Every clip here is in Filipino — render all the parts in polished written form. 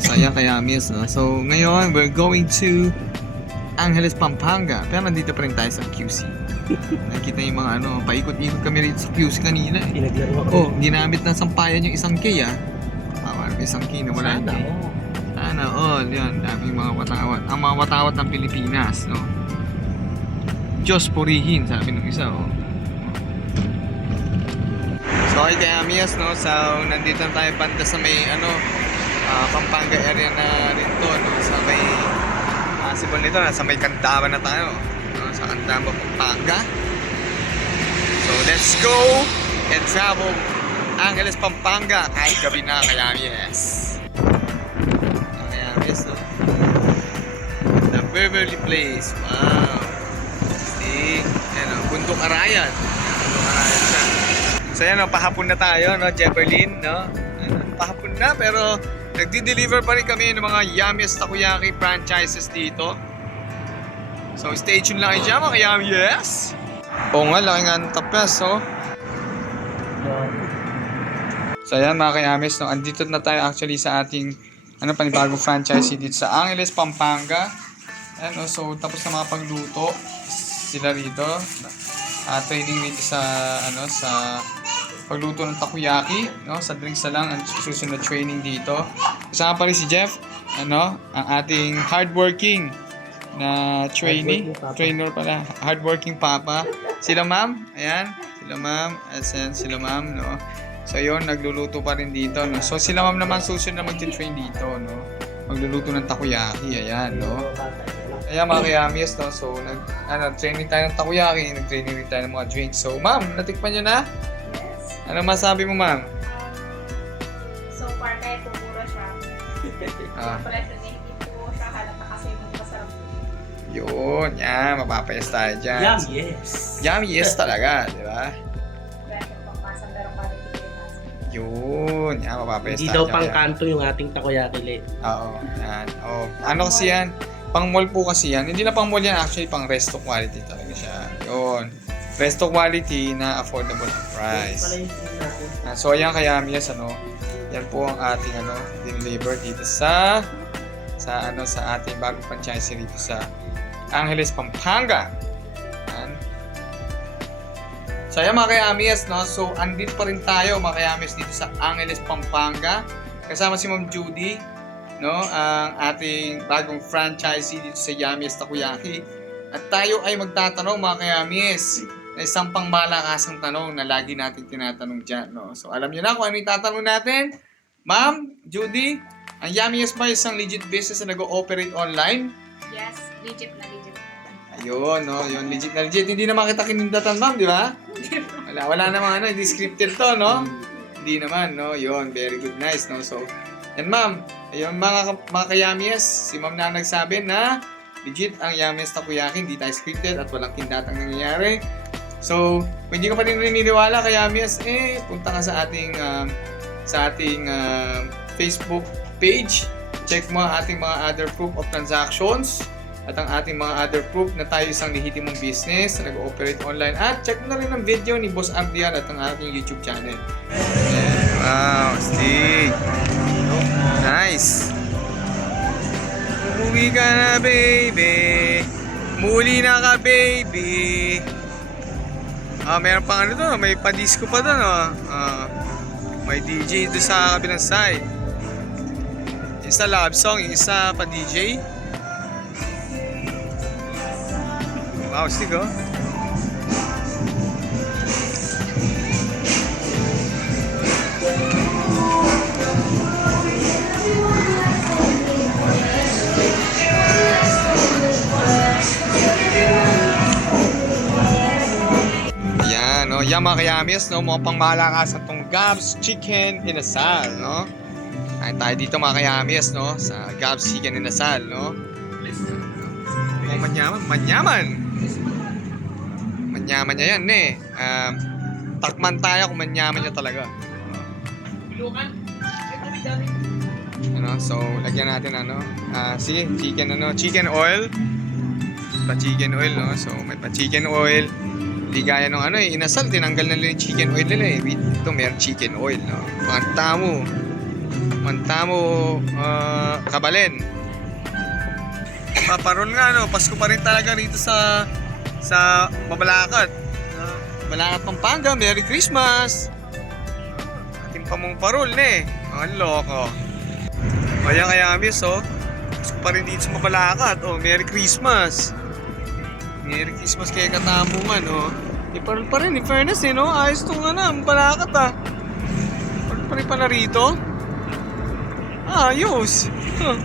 So ayan kaya miss, no? So ngayon we're going to Angeles, Pampanga. Pero nandito pa rin tayo sa QC. Nakikita yung mga ano, paikot-ikot kami rito sa QC kanina eh. Pinaglaro ako. Oh, ginamit ng sampayan yung isang K ah. May isang K na wala Sana, yun. oo. Sana all, yan. Daming mga watawat. Ang mga watawat ng Pilipinas, no? Diyos purihin, sabi ng isa, oh. So, okay kaya Mias, no? So, nandito na tayo banda sa may, Pampanga area na rin to, no? Sa may, possible nito, nasa may Kandaban na tayo, no? Sa Kandaban, Pampanga. So, let's go and travel Angeles, Pampanga kahit gabi na, kaya yes. Kaya yes, no? The Beverly Place, wow. See, yan, Bundok Arayan. Bundok Arayan siya. So yan, pahapon na tayo, no, Jefferlin, no? Pahapon na, pero nagdi-deliver pa rin kami ng mga yummiest takoyaki franchises dito. So stay tuned lang kayo dyan, mga yummies. Oo nga, laki nga ng tapyas, oh. So ayan mga kayamis, no, andito na tayo actually sa ating panibagong franchise dito sa Angeles, Pampanga. Ayan, no, so tapos na mga pagluto sila rito. Training dito sa sa pagluto ng takoyaki, no, sa drinks na lang ang susunod training dito. Kasama pa rin si Jeff, ang ating hardworking na trainer pala, hardworking papa. Sila ma'am, ayan, sila ma'am, sila ma'am, no. So yun, nagluluto pa rin dito, no. So sila ma'am naman susunod na mag-train dito, no. Magluluto ng takoyaki, ayan, no. Ayan mga kayamis, no. So training tayo ng takoyaki, nag-training rin tayo ng mga drinks. So ma'am, natikpan nyo na? Yes. Ano masabi mo ma'am? So far kahit pumura siya. Present na hindi po siya halata kasi masarap. Yun, yan, mapapayas tayo dyan. Yum, yes. Yum, yes talaga, di ba? Present pangpasang darong Pilipinas. Yun, yan, mapapayas Hindi tayo daw dyan. pang kanto yung ating takoyaki le. Oo, yan. Oh, ano kasi yan? Pang mall po kasi yan. Hindi na pang mall yan, actually pang resto quality talaga siya. Yun. Resto quality na affordable ang price. So ayan kaya Mias, yan po ang ating deliver dito sa ating bagong franchise dito sa Angeles, Pampanga. Yan. So ayan mga kayamias, no? So andito pa rin tayo mga kayamias dito sa Angeles, Pampanga. Kasama si Ma'am Judy, no? Ang ating bagong franchise dito sa Yummiest Takoyaki. At tayo ay magtatanong mga kayamis na isang pangmalakasang tanong na lagi natin tinatanong dyan, no? So alam niyo na kung ano yung tatanong natin. Ma'am, Judy, ang Yummiest ba isang legit business na nag-ooperate online? Yes, legit na legit. Ayun, no? Yun, legit na legit. Hindi naman kita kinindatan, ma'am, di ba? Wala namang hindi scripted to, no? Hindi naman, no? Yun, very good, nice, no? So, yan ma'am, ayun mga kayamies, si ma'am na nagsabi na legit ang Yummiest Takoyaki, hindi tayo scripted at walang kindatang nangyayari. So, kung hindi ka pa rin naniniwala kay Yummiest, punta ka sa ating Facebook page. Check mo ang ating mga other proof of transactions at ang ating mga other proof na tayo isang lehitimong business na nag-ooperate online. At check mo na rin ang video ni Boss Ardian at ang ating YouTube channel. Yeah. Wow, Steve! Nice! Umuwi ka na, baby! Muli na ka, baby! Meron pang to, may pa-disco pa doon, may DJ doon sa kabilang side. Isa love song, isa pa-DJ. Wow, Steve, oh! Yan mga kayamis, no? Mga pangmalakas at itong Gabs Chicken Inasal, no? Kain tayo dito mga kayamis, no? Sa Gabs Chicken Inasal, no? Manyaman. Manyaman niya yan, takman tayo kung manyaman niya talaga. So, lagyan natin, sige, chicken oil. Pa-chicken oil, no? So, may pa-chicken oil. Hindi gaya nung inasal, tinanggal na lang yung chicken oil nila Ito, mayroong chicken oil, no? Pagkanta mo. Mantamo, Kabalen. Paparol nga, no? Pasko pa rin talaga rito sa Mabalacat. Mabalacat, Pampanga. Merry Christmas! Ating pamong parol, ne? Ang loko. Kaya amis, oh. Pasko pa rin dito sa Mabalacat. Oh, Merry Christmas! Merry Christmas kay Katamungan, oh. Parol pa rin, in fairness, eh, no? Ayos itong Mabalacat, ah. Parol pa rin pala rito. Ayos! Huh.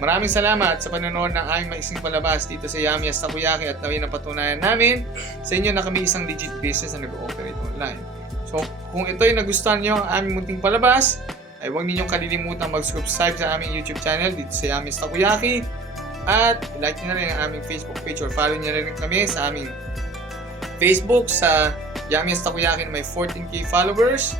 Maraming salamat sa panonood ng aming maiksing palabas dito sa Yami's Takoyaki at naway napatunayan namin sa inyo na kami isang legit business na nag-ooperate online. So, kung ito'y nagustuhan nyo ang aming munting palabas, ay huwag ninyong kalilimutang mag-subscribe sa aming YouTube channel dito sa Yami's Takoyaki at like nyo na rin ang aming Facebook page or follow nyo rin kami sa aming Facebook sa Yami's Takoyaki na may 14k followers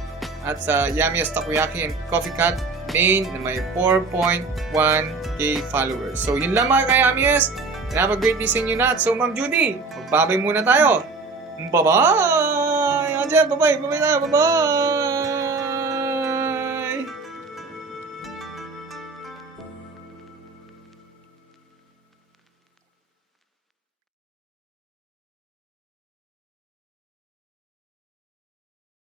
at sa Yami's Takoyaki and Coffee Cat main na may 4.1k followers. So, yun lang mga ka-Yami's. Have a great day sa inyo na. So, Ma'am Judy, magbabay muna tayo. Bye-bye! Bye-bye tayo. Bye-bye!